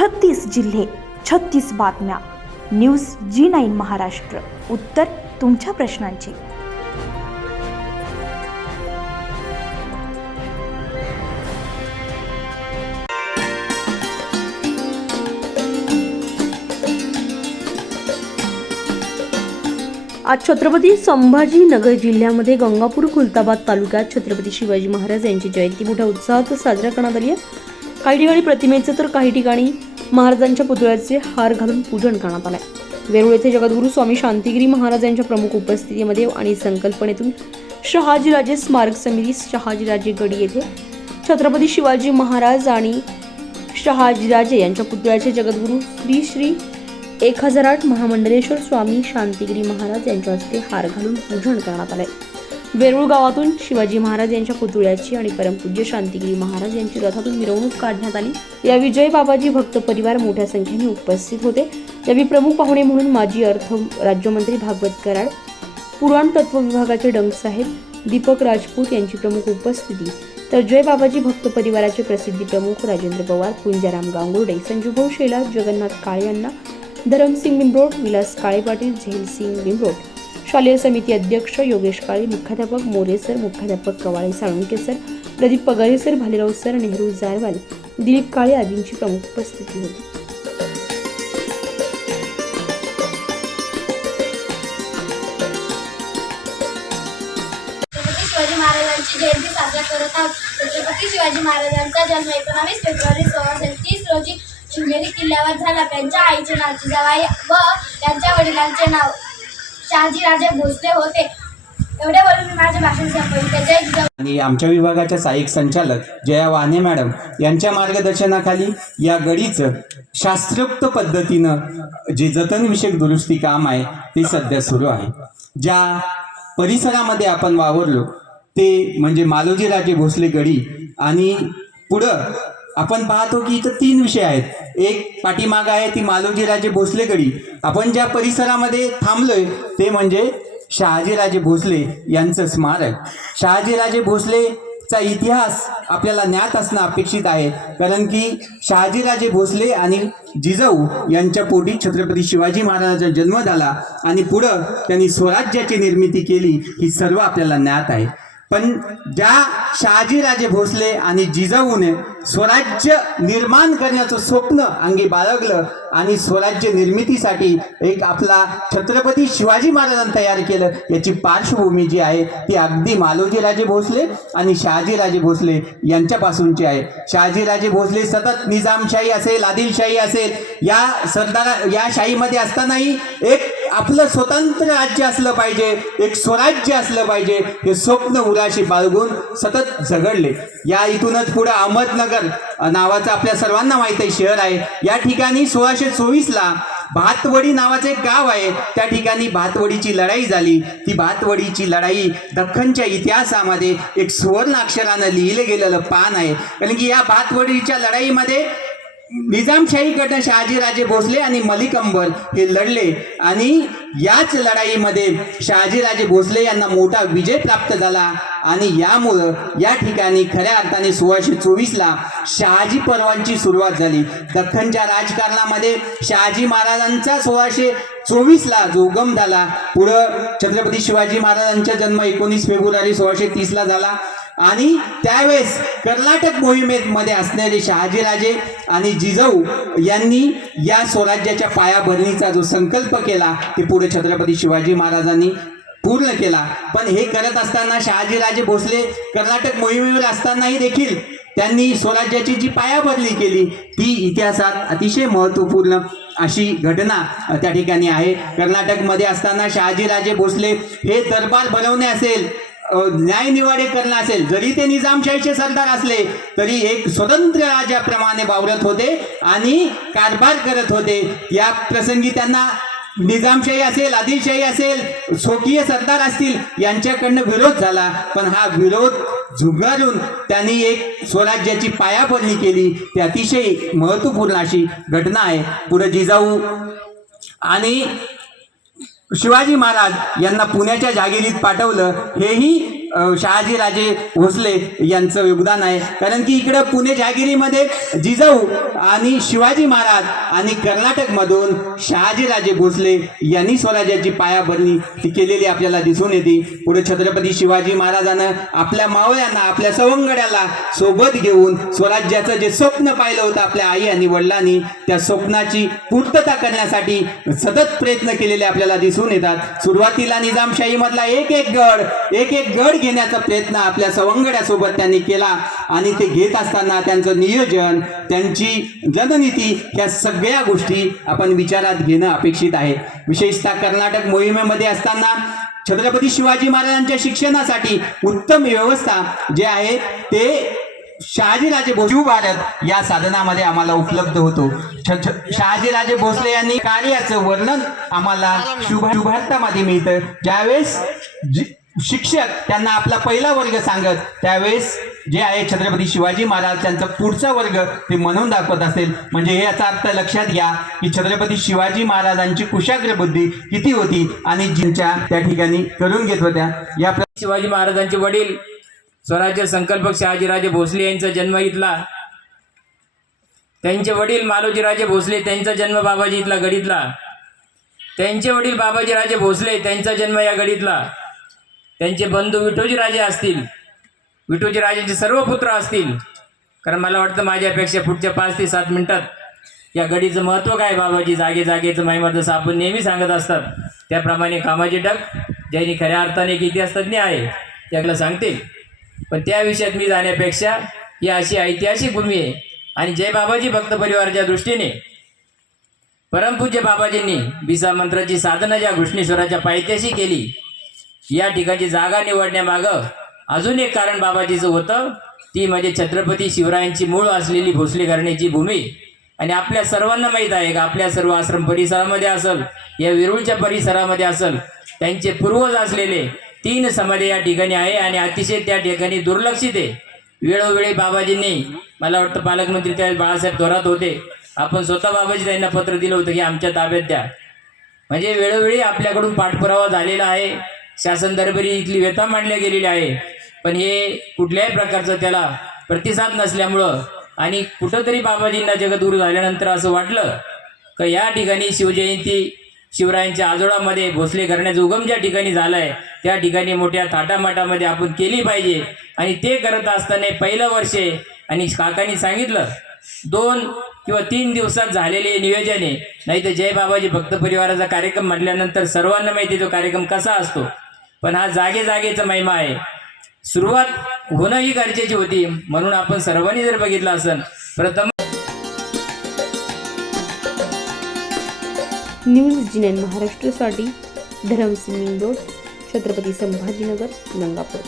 छत्तीस जिल्हे छत्तीस बातम्या. News G nine Maharashtra. उत्तर तुमच्या प्रश्नांची. आज छत्रपती संभाजीनगर जिल्ह्यामध्ये गंगापूर खुलताबाद तालुक्यात छत्रपती शिवाजी महाराज यांची जयंती मोठ्या उत्साहात साजरा करण्यात आली आहे. काही ठिकाणी प्रतिमेचं तर काही ठिकाणी महाराजांच्या पुतळ्याचे हार घालून पूजन करण्यात आलंय. वेरूळ येथे जगद्गुरू स्वामी शांतिगिरी महाराज यांच्या प्रमुख उपस्थितीमध्ये आणि संकल्पनेतून शहाजीराजे स्मारक समिती शहाजीराजे गडी येथे छत्रपती शिवाजी महाराज आणि शहाजीराजे यांच्या पुतळ्याचे जगद्गुरू श्री श्री एक हजार आठ महामंडलेश्वर स्वामी शांतिगिरी महाराज यांच्या हस्ते हार घालून पूजन करण्यात आले वेरूळ गावातून शिवाजी महाराज यांच्या पुतळ्याची आणि परमपूज्य शांतिगिरी महाराज यांची रथातून मिरवणूक काढण्यात आली. या विजय बाबाजी भक्त परिवार मोठ्या संख्येने उपस्थित होते. यावेळी प्रमुख पाहुणे म्हणून माजी अर्थ राज्यमंत्री भागवत कराड पुराण तत्व विभागाचे डंगसाहेब दीपक राजपूत यांची प्रमुख उपस्थिती. तर जय बाबाजी भक्त परिवाराचे प्रसिद्धी प्रमुख राजेंद्र पवार पुंजाराम गांगुर्डे संजूभाऊ शेलार जगन्नाथ काळे यांना धरमसिंग बिंब्रोड विलास काळे पाटील झेलसिंग बिंब्रोड शालेय समिती अध्यक्ष योगेश काळे मुख्याध्यापक मोरे सर मुख्याध्यापक Kawale Salunke sir Pradeep Pagare sir Bhalerao sir Nehru Jarwal Dilip Kale आदींची प्रमुख उपस्थिती होती. शिवाजी महाराजांची जयंती साजरा करत आहोत. छत्रपती शिवाजी महाराजांचा जन्म एकोणावीस फेब्रुवारी सोळाशे तीस रोजी शिवनेरी किल्ल्यावर झाला. त्यांच्या आईचे नाव जिजाबाई व त्यांच्या वडिलांचे नाव शहाजीराजे भोसले होते. एवढे बोलून मी माझे भाषण संपविते जय आणि आमच्या विभागाच्या सहाय्यक संचालक जया वाने मॅडम यांच्या मार्गदर्शनाखाली या गडीचं शास्त्रोक्त पद्धतीनं जे जतनविषयक दुरुस्ती काम आहे ते सध्या सुरू आहे. ज्या परिसरामध्ये आपण वावरलो ते म्हणजे मालोजीराजे भोसले गडी आणि पुढं आपण पाहतो की इथं तीन विषय आहेत. एक पाठीमाग आहे ती मालोजीराजे भोसलेकडी आपण ज्या परिसरामध्ये थांबलोय ते म्हणजे शहाजीराजे भोसले यांचं स्मारक. शहाजीराजे भोसलेचा इतिहास आपल्याला ज्ञात असणं अपेक्षित आहे. कारण की शहाजीराजे भोसले आणि जिजाऊ यांच्या पोटी छत्रपती शिवाजी महाराजांचा जन्म झाला आणि पुढं त्यांनी स्वराज्याची निर्मिती केली ही सर्व आपल्याला ज्ञात आहे. पण ज्या शहाजीराजे भोसले आणि जिजाऊने स्वराज्य निर्माण करण्याचं स्वप्न अंगी बाळगलं आणि स्वराज्य निर्मितीसाठी एक आपला छत्रपती शिवाजी महाराजांनी तयार केलं. याची पार्श्वभूमी जी आहे ती अगदी मालोजीराजे भोसले आणि शहाजीराजे भोसले यांच्यापासूनची आहे. शहाजीराजे भोसले सतत निजामशाही असेल आदिलशाही असेल या सरदार या शाहीमध्ये असतानाही एक आपलं स्वतंत्र राज्य असलं पाहिजे एक स्वराज्य असलं पाहिजे हे स्वप्न उराशी बाळगून सतत झगडले. या इथूनच पुढे अहमदनगर नावाचं आपल्या सर्वांना माहीत आहे शहर आहे. या ठिकाणी सोळाशे चोवीसला भातवडी नावाचं एक गाव आहे. त्या ठिकाणी भातवडीची लढाई झाली. ती भातवडीची लढाई दख्खनच्या इतिहासामध्ये एक सुवर्ण अक्षरानं लिहिलं गेलेलं पान आहे. कारण की या भातवडीच्या लढाईमध्ये निजामशाहीकडनं शहाजीराजे भोसले आणि मलिक अंबर हे लढले. आणि याच लढाईमध्ये शहाजीराजे भोसले यांना मोठा विजय प्राप्त झाला. आणि यामुळं या ठिकाणी खऱ्या अर्थाने सोळाशे चोवीसला शहाजी पर्वांची सुरुवात झाली. दख्खनच्या राजकारणामध्ये शहाजी महाराजांचा सोळाशे चोवीसला जो उगम झाला. पुढं छत्रपती शिवाजी महाराजांचा जन्म एकोणीस फेब्रुवारी सोळाशे तीसला झाला. आणि त्यावेळेस कर्नाटक मोहिमेमध्ये असणारे शहाजीराजे आणि जिजाऊ यांनी या स्वराज्याच्या पायाभरणीचा जो संकल्प केला ते पुढे छत्रपती शिवाजी महाराजांनी पूर्ण केला. पण हे करत असताना शहाजीराजे भोसले कर्नाटक मोहिमेवर असतानाही देखील त्यांनी स्वराज्याची जी पायाभरणी केली ती इतिहासात अतिशय महत्त्वपूर्ण अशी घटना त्या ठिकाणी आहे. कर्नाटकमध्ये असताना शहाजीराजे भोसले हे दरबार बनवणे असेल न्यायनिवाडे करणं असेल जरी ते निजामशाहीचे सरदार असले तरी एक स्वतंत्र राजाप्रमाणे वावरत होते आणि कारभार करत होते. या प्रसंगी त्यांना निजामशाही असेल आदिलशाही असेल स्वकीय सरदार असतील यांच्याकडनं विरोध झाला. पण हा विरोध झुगारून त्यांनी एक स्वराज्याची पायाभरणी केली. ती अतिशय महत्त्वपूर्ण अशी घटना आहे. पुढे जिजाऊ आणि शिवाजी महाराज यांना पुण्याच्या जागिरीत पाठवलं हेही शहाजीराजे भोसले यांचं योगदान आहे. कारण की इकडं पुणे जहागिरीमध्ये जिजाऊ आणि शिवाजी महाराज आणि कर्नाटकमधून शहाजीराजे भोसले यांनी स्वराज्याची पायाभरणी ती केलेली आपल्याला दिसून येते. पुढे छत्रपती शिवाजी महाराजानं आपल्या मावळ्यांना आपल्या सवंगड्याला सोबत घेऊन स्वराज्याचं जे स्वप्न पाहिलं होतं आपल्या आई आणि वडिलांनी त्या स्वप्नाची पूर्तता करण्यासाठी सतत प्रयत्न केलेले आपल्याला दिसून येतात. सुरुवातीला निजामशाहीमधला एक एक गड एक एक गड घेण्याचा प्रयत्न आपल्या सवंगड्यासोबत त्यांनी केला आणि ते घेत असताना त्यांचं नियोजन त्यांची जननीती ह्या सगळ्या गोष्टी आपण विचारात घेणं अपेक्षित आहे. विशेषतः कर्नाटक मोहिमेमध्ये असताना छत्रपती शिवाजी महाराजांच्या शिक्षणासाठी उत्तम व्यवस्था जे आहे ते शहाजीराजे भोसले भारत या साधनामध्ये आम्हाला उपलब्ध होतो. शहाजीराजे भोसले यांनी कार्याचं वर्णन आम्हाला शुभ शुभार्थामध्ये मिळतं. ज्यावेळेस शिक्षक त्यांना आपला पहिला वर्ग सांगत त्यावेळेस जे आहे छत्रपती शिवाजी महाराज त्यांचा पुढचा वर्ग ते म्हणून दाखवत असेल. म्हणजे हे याचा अर्थ लक्षात घ्या की छत्रपती शिवाजी महाराजांची कुशाग्र बुद्धी किती होती आणि जिंच्या त्या ठिकाणी करून घेत होत्या. या शिवाजी महाराजांचे वडील स्वराज्य संकल्पक शहाजीराजे भोसले यांचा जन्म इथला. त्यांचे वडील मालोजीराजे भोसले त्यांचा जन्म बाबाजी इथला गडीतला. त्यांचे वडील बाबाजीराजे भोसले त्यांचा जन्म या गडीतला. त्यांचे बंधू विठोजीराजे असतील. विठोजीराजेंचे सर्व पुत्र असतील. कारण मला वाटतं माझ्यापेक्षा पुढच्या पाच ते सात मिनिटात या गडीचं महत्त्व काय बाबाजी? जागे जागेचं महिमा जसं आपण नेहमी सांगत असतात. त्याप्रमाणे कामाचे डग ज्यांनी खऱ्या अर्थाने एक इतिहासतज्ञ आहे त्याला सांगते. पण त्या विषयात मी जाण्यापेक्षा ही अशी ऐतिहासिक भूमी आहे. आणि जय बाबाजी भक्त परिवाराच्या दृष्टीने. परमपूज्य बाबाजींनी बिसा मंत्राची साधना ज्या घृष्णेश्वराच्या पायथ्याशी केली या ठिकाणची जागा निवडण्यामागं अजून एक कारण बाबाजीचं होतं. ती म्हणजे छत्रपती शिवरायांची मूळ असलेली भोसले घराण्याची भूमी. आणि आपल्या सर्वांना माहीत आहे का आपल्या सर्व आश्रम परिसरामध्ये असल या वेरूळच्या परिसरामध्ये असल त्यांचे पूर्वज असलेले तीन समाधी या ठिकाणी आहे आणि अतिशय त्या ठिकाणी दुर्लक्षित आहे. वेळोवेळी बाबाजींनी मला वाटतं पालकमंत्री त्या बाळासाहेब थोरात होते आपण स्वतः बाबाजी त्यांना पत्र दिलं होतं की आमच्या ताब्यात द्या. म्हणजे वेळोवेळी आपल्याकडून पाठपुरावा झालेला आहे. शासन दरबारी इथली व्यथा मांडल्या गेलेली आहे. पण हे कुठल्याही प्रकारचं त्याला प्रतिसाद नसल्यामुळं आणि कुठंतरी बाबाजींना जगद्गुरू झाल्यानंतर असं वाटलं का या ठिकाणी शिवजयंती शिवरायांच्या आजोळामध्ये भोसले घराण्याचा उगम ज्या ठिकाणी झाला आहे त्या ठिकाणी मोठ्या थाटामाटामध्ये आपण केली पाहिजे. आणि ते करत असताना पहिलं वर्ष आणि काकांनी सांगितलं दोन किंवा तीन दिवसात झालेले नियोजन आहे. नाही तर जय बाबाजी भक्त परिवाराचा कार्यक्रम म्हटल्यानंतर सर्वांना माहिती आहे तो कार्यक्रम कसा असतो. पण हा जागे जागेचा महिमा आहे. सुरुवात होणं ही गरजेची होती. म्हणून आपण सर्वांनी जर बघितलं असेल प्रथम न्यूज जी महाराष्ट्रसाठी धरमसिंग रोड छत्रपती संभाजीनगर गंगापूर